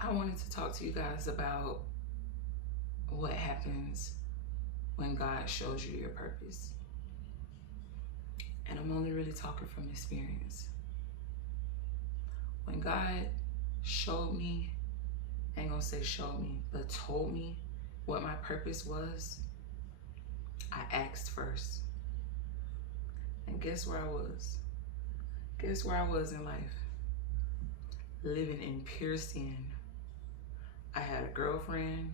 I wanted to talk to you guys about what happens when God shows you your purpose. And I'm only really talking from experience. When God showed me, I ain't gonna say showed me, but told me what my purpose was, I asked first. And guess where I was? Guess where I was in life? Living in pure sin. I had a girlfriend.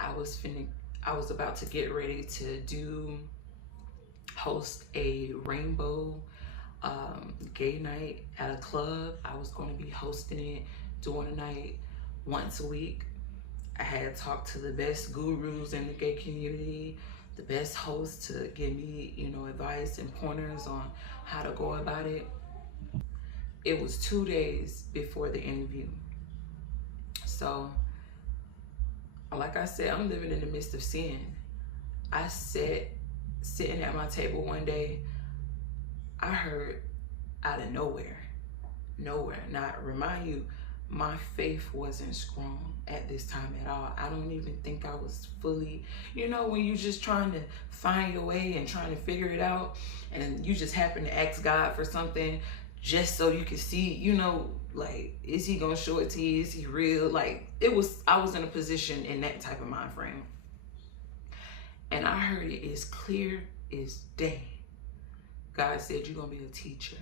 I was about to get ready to host a rainbow gay night at a club. I was going to be hosting it, doing a night once a week. I had talked to the best gurus in the gay community, the best hosts to give me, advice and pointers on how to go about it. It was 2 days before the interview. So, like I said, I'm living in the midst of sin. I sitting at my table one day, I heard out of nowhere. Now, remind you, my faith wasn't strong at this time at all. I don't even think I was fully, when you just trying to find your way and trying to figure it out, and you just happen to ask God for something just so you can see, like, is he gonna show it to you? Is he real? Like, I was in a position in that type of mind frame. And I heard it as clear as day. God said, you're gonna be a teacher.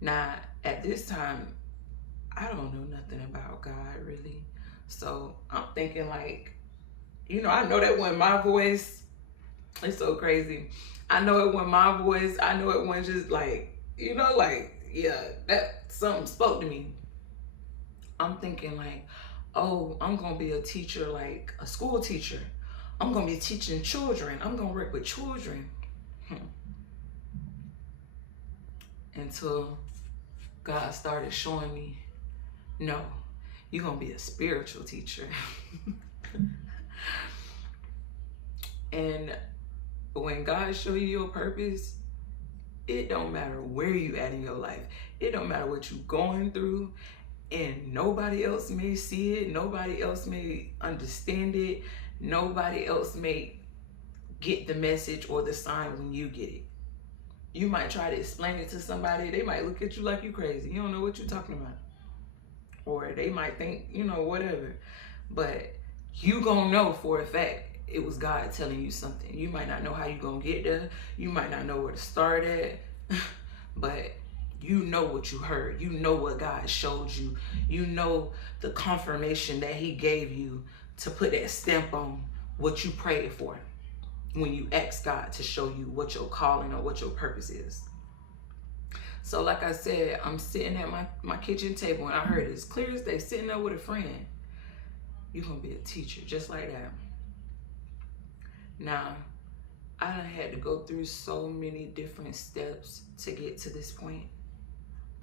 Now, at this time, I don't know nothing about God, really. So I'm thinking like, I know that wasn't my voice. It's so crazy. I know it wasn't my voice. I know it wasn't just like, that something spoke to me. I'm thinking like, oh, I'm going to be a teacher, like a school teacher. I'm going to be teaching children. I'm going to work with children. Until God started showing me, no, you're going to be a spiritual teacher. And when God show you your purpose, it don't matter where you at in your life. It don't matter what you're going through. And nobody else may see it. Nobody else may understand it. Nobody else may get the message or the sign when you get it. You might try to explain it to somebody. They might look at you like you crazy. You don't know what you're talking about. Or they might think, whatever. But you gonna know for a fact it was God telling you something. You might not know how you gonna get there. You might not know where to start at. But you know what you heard. You know what God showed you. You know the confirmation that he gave you to put that stamp on what you prayed for when you ask God to show you what your calling or what your purpose is. So like I said, I'm sitting at my kitchen table and I heard it as clear as day, sitting there with a friend. You're going to be a teacher, just like that. Now, I done had to go through so many different steps to get to this point.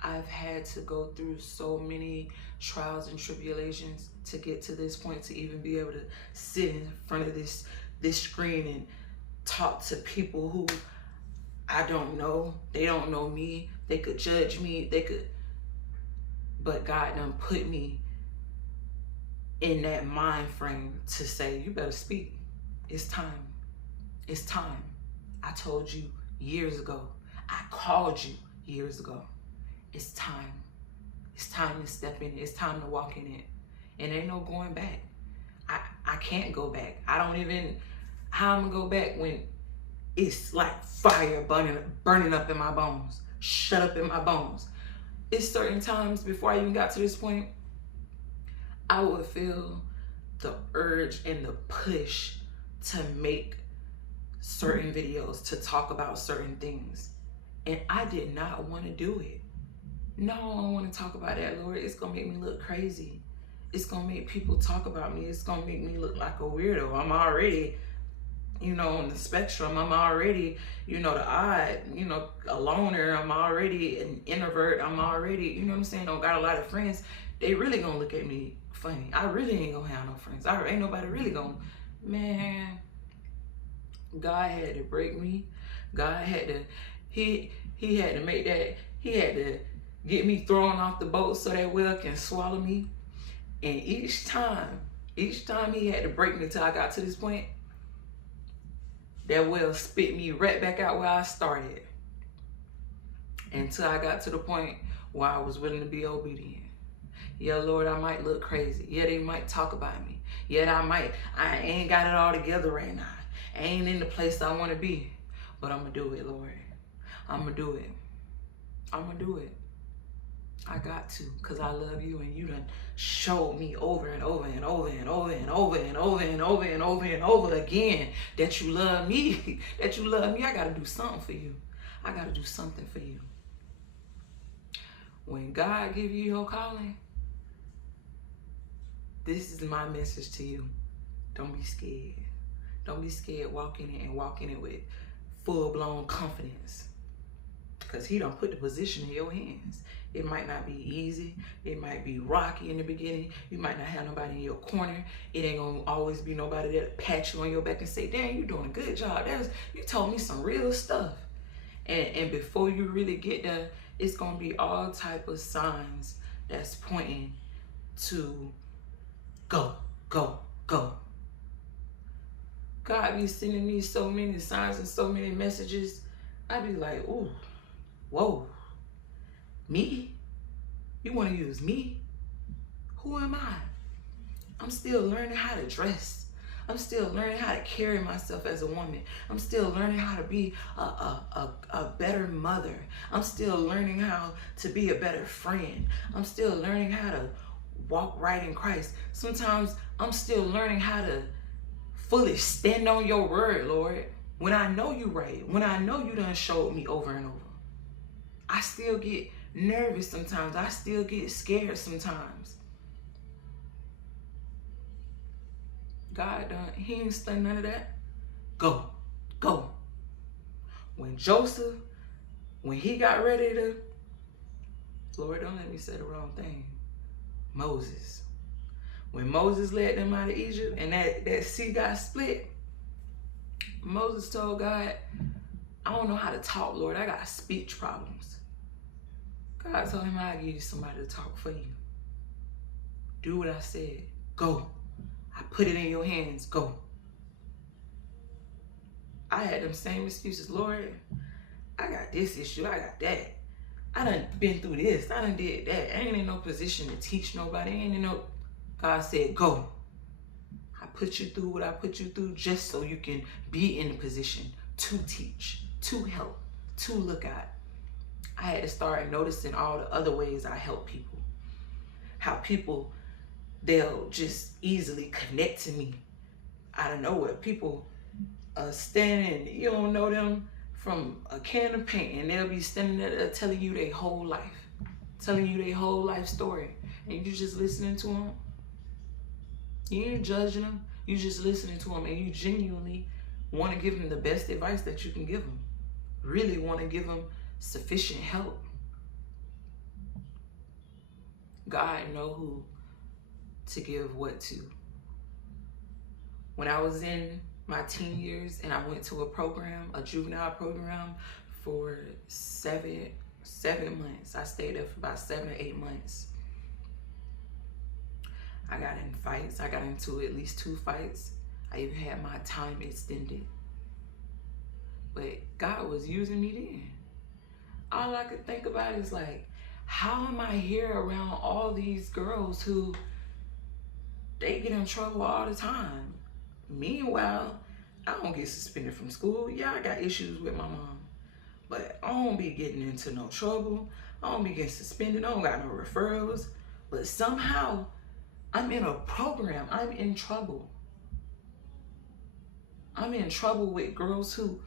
I've had to go through so many trials and tribulations to get to this point, to even be able to sit in front of this screen and talk to people who I don't know. They don't know me. They could judge me. But God done put me in that mind frame to say, you better speak. It's time. It's time. I told you years ago. I called you years ago. It's time. It's time to step in. It's time to walk in it. And ain't no going back. I can't go back. I don't even, how I'm gonna go back when it's like fire burning up in my bones, shut up in my bones. It's certain times before I even got to this point, I would feel the urge and the push to make certain videos, to talk about certain things. And I did not want to do it. No, I don't want to talk about that, Lord. It's going to make me look crazy. It's going to make people talk about me. It's going to make me look like a weirdo. I'm already, on the spectrum. I'm already, the odd, a loner. I'm already an introvert. I'm already, what I'm saying? Don't got a lot of friends. They really going to look at me funny. I really ain't going to have no friends. Ain't nobody really going to, man. God had to break me. God had to, he had to make that, he had to get me thrown off the boat so that whale can swallow me. And each time he had to break me till I got to this point, that whale spit me right back out where I started. Until I got to the point where I was willing to be obedient. Yeah, Lord, I might look crazy. Yeah, they might talk about me. Yeah, I ain't got it all together right now. I ain't in the place I want to be. But I'm going to do it, Lord. I'm going to do it. I'm going to do it. I got to, because I love you, and you done showed me over and over and over and over and over and over and over and over and over again that you love me. That you love me. I got to do something for you. I got to do something for you. When God give you your calling, this is my message to you. Don't be scared. Don't be scared walking in it with full-blown confidence. Because he don't put the position in your hands. It might not be easy. It might be rocky in the beginning. You might not have nobody in your corner. It ain't gonna always be nobody that'll pat you on your back and say, "Damn, you doing a good job. You told me some real stuff." And before you really get there, it's gonna be all type of signs that's pointing to go, go, go. God be sending me so many signs and so many messages. I be like, ooh, whoa, me? You want to use me? Who am I? I'm still learning how to dress. I'm still learning how to carry myself as a woman. I'm still learning how to be a better mother. I'm still learning how to be a better friend. I'm still learning how to walk right in Christ. Sometimes I'm still learning how to fully stand on your word, Lord. When I know you right, when I know you done showed me over and over, I still get nervous sometimes. I still get scared sometimes. God done, he ain't studying none of that. Go, go. When Joseph, when he got ready to, Lord, don't let me say the wrong thing. Moses. When Moses led them out of Egypt and that sea got split, Moses told God, I don't know how to talk, Lord. I got speech problems. God told him, I'll give you somebody to talk for you. Do what I said. Go. I put it in your hands. Go. I had them same excuses. Lord, I got this issue. I got that. I done been through this. I done did that. I ain't in no position to teach nobody. I ain't in no... God said, go. I put you through what I put you through just so you can be in a position to teach, to help, to look at. I had to start noticing all the other ways I help people. How people, they'll just easily connect to me out of nowhere. People are standing, you don't know them from a can of paint, and they'll be standing there telling you their whole life, telling you their whole life story, and you just listening to them. You ain't judging them. You just listening to them, and you genuinely want to give them the best advice that you can give them. Really want to give them sufficient help. God know who to give what to. When I was in my teen years and I went to a program, a juvenile program for seven months. I stayed there for about 7 or 8 months. I got in fights. I got into at least 2 fights. I even had my time extended. But God was using me then. All I could think about is like, how am I here around all these girls who, they get in trouble all the time? Meanwhile, I don't get suspended from school. Yeah, I got issues with my mom, but I don't be getting into no trouble. I don't be getting suspended. I don't got no referrals. But somehow, I'm in a program. I'm in trouble. I'm in trouble with girls who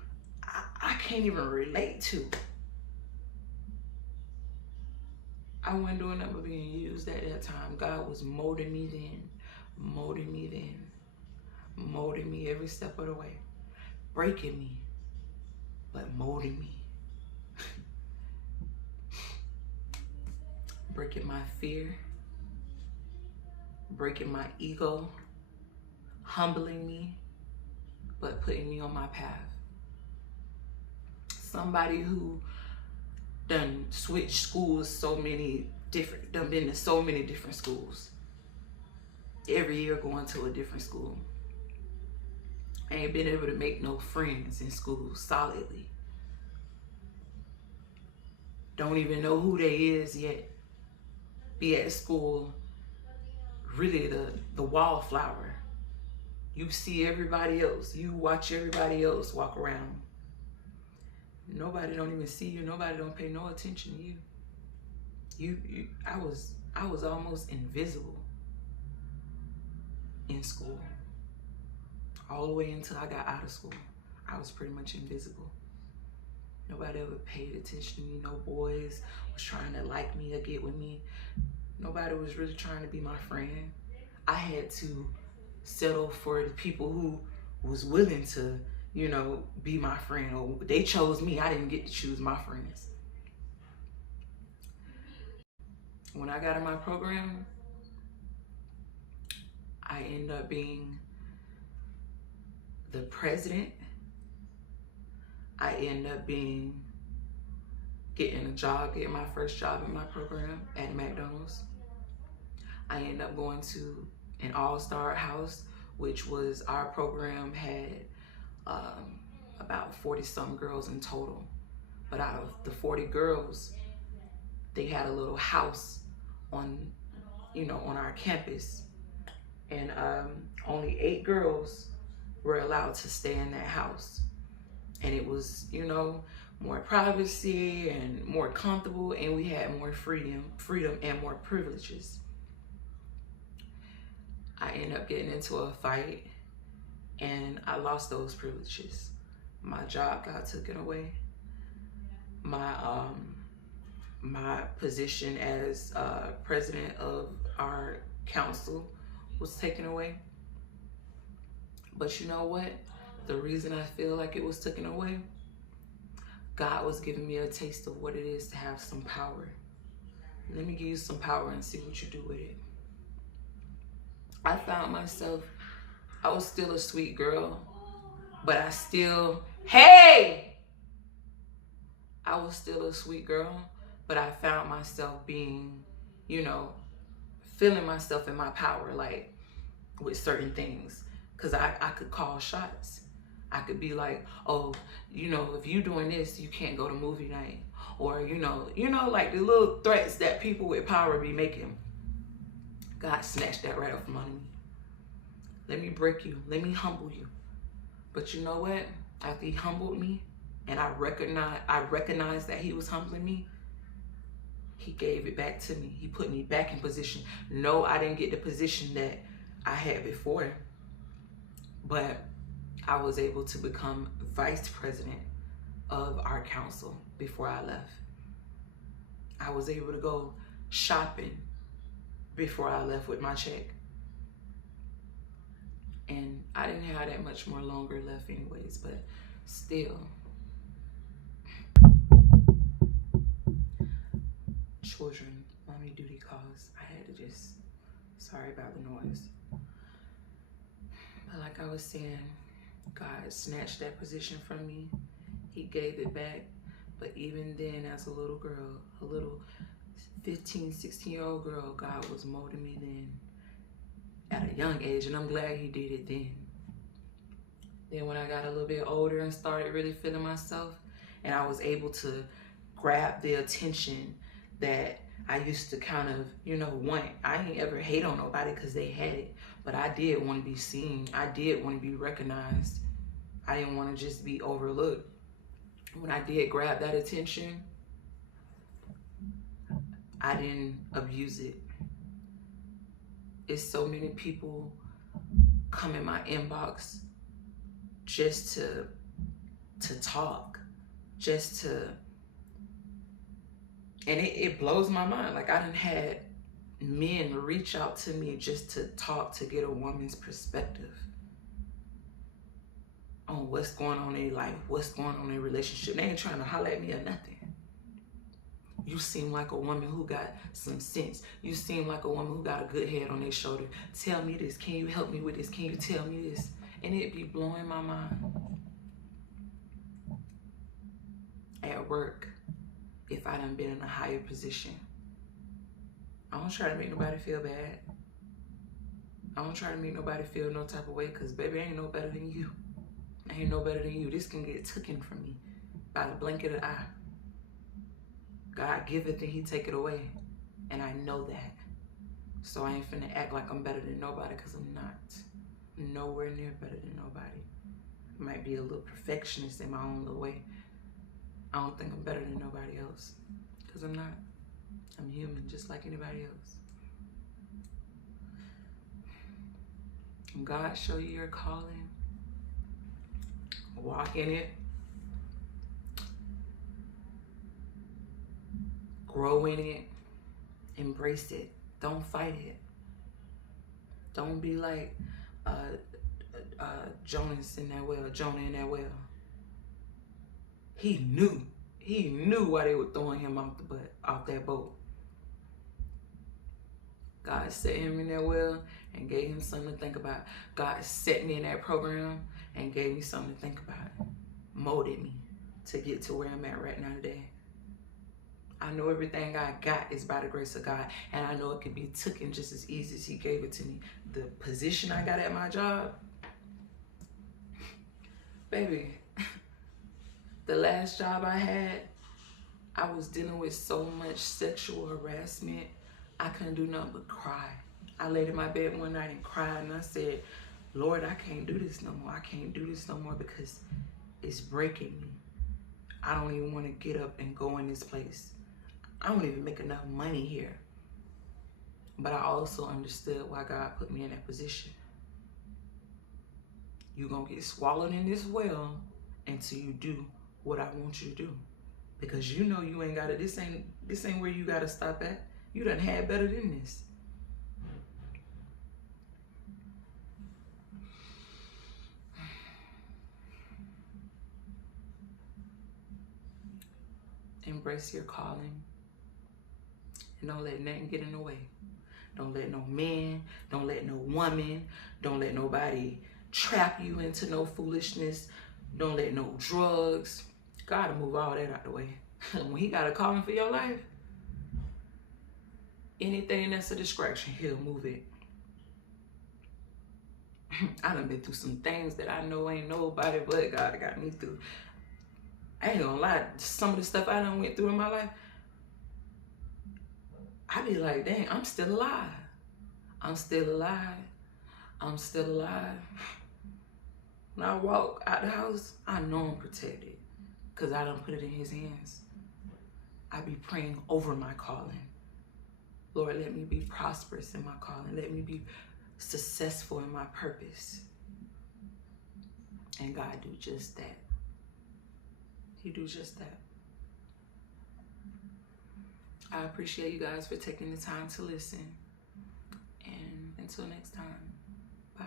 I can't even relate to. I wasn't doing nothing but being used at that time. God was molding me then, molding me every step of the way, breaking me, but molding me. Breaking my fear, breaking my ego, humbling me, but putting me on my path. Somebody who done switched schools done been to so many different schools. Every year going to a different school. I ain't been able to make no friends in school solidly. Don't even know who they is yet. Be at school really the wallflower. You see everybody else. You watch everybody else walk around. Nobody don't even see you. Nobody don't pay no attention to you. I was almost invisible in school. All the way until I got out of school. I was pretty much invisible. Nobody ever paid attention to me. No boys was trying to like me or get with me. Nobody was really trying to be my friend. I had to settle for the people who was willing to, you know, be my friend. Or they chose me. I didn't get to choose my friends. When I got in my program, I ended up being the president. I ended up getting my first job in my program at McDonald's. I ended up going to an all-star house, which was, our program had about 40-some girls in total. But out of the 40 girls, they had a little house on our campus. And only 8 girls were allowed to stay in that house. And it was, you know, more privacy and more comfortable, and we had more freedom and more privileges. I ended up getting into a fight and I lost those privileges. My job got taken away. My position as president of our council was taken away. But you know what? The reason I feel like it was taken away, God was giving me a taste of what it is to have some power. Let me give you some power and see what you do with it. I found myself, I was still a sweet girl, but I was still a sweet girl, but I found myself being, you know, feeling myself in my power, like with certain things. Because I could call shots. I could be like, oh, you know, if you doing this, you can't go to movie night. Or, you know, like the little threats that people with power be making. God snatched that right up from under me. Let me break you. Let me humble you. But you know what? After he humbled me, and I recognized that he was humbling me, he gave it back to me. He put me back in position. No, I didn't get the position that I had before, but I was able to become vice president of our council before I left. I was able to go shopping before I left with my check. And I didn't have that much more longer left anyways, but still. Children, mommy duty calls. I had to just, sorry about the noise. But like I was saying, God snatched that position from me. He gave it back. But even then, as a little girl, a little 15, 16-year-old girl, God was molding me then at a young age, and I'm glad he did it then. Then when I got a little bit older and started really feeling myself, and I was able to grab the attention that I used to kind of, you know, want. I ain't ever hate on nobody because they had it, but I did want to be seen. I did want to be recognized. I didn't want to just be overlooked. When I did grab that attention, I didn't abuse it. It's so many people come in my inbox just to talk, just to, and it blows my mind. Like, I done had men reach out to me just to talk, to get a woman's perspective on what's going on in their life, what's going on in their relationship. They ain't trying to holler at me or nothing. You seem like a woman who got some sense. You seem like a woman who got a good head on their shoulder. Tell me this. Can you help me with this? Can you tell me this? And it be blowing my mind. At work, if I done been in a higher position. I don't try to make nobody feel bad. I don't try to make nobody feel no type of way, because baby, I ain't no better than you. I ain't no better than you. This can get taken from me by the blink of the eye. God giveth and he take it away. And I know that. So I ain't finna act like I'm better than nobody, because I'm not. Nowhere near better than nobody. I might be a little perfectionist in my own little way. I don't think I'm better than nobody else, because I'm not. I'm human just like anybody else. When God show you your calling, walk in it, grow in it, embrace it. Don't fight it. Don't be like Jonah in that well. He knew why they were throwing him off that boat. God set him in that well and gave him something to think about. God set me in that program and gave me something to think about. Molded me to get to where I'm at right now today. I know everything I got is by the grace of God, and I know it can be taken just as easy as he gave it to me. The position I got at my job, baby, the last job I had, I was dealing with so much sexual harassment. I couldn't do nothing but cry. I laid in my bed one night and cried, and I said, Lord, I can't do this no more. I can't do this no more, because it's breaking me. I don't even want to get up and go in this place. I don't even make enough money here. But I also understood why God put me in that position. You're going to get swallowed in this well until you do what I want you to do. Because you know you ain't got to, this ain't where you got to stop at. You done had better than this. Embrace your calling. And don't let nothing get in the way. Don't let no man, don't let no woman, don't let nobody trap you into no foolishness. Don't let no drugs. God will move all that out the way. When he got a calling for your life, anything that's a distraction, he'll move it. I done been through some things that I know ain't nobody but God got me through. I ain't gonna lie, some of the stuff I done went through in my life, I be like, dang, I'm still alive. I'm still alive. I'm still alive. When I walk out the house, I know I'm protected, because I done put it in his hands. I be praying over my calling. Lord, let me be prosperous in my calling. Let me be successful in my purpose. And God do just that. He do just that. I appreciate you guys for taking the time to listen. And until next time, bye.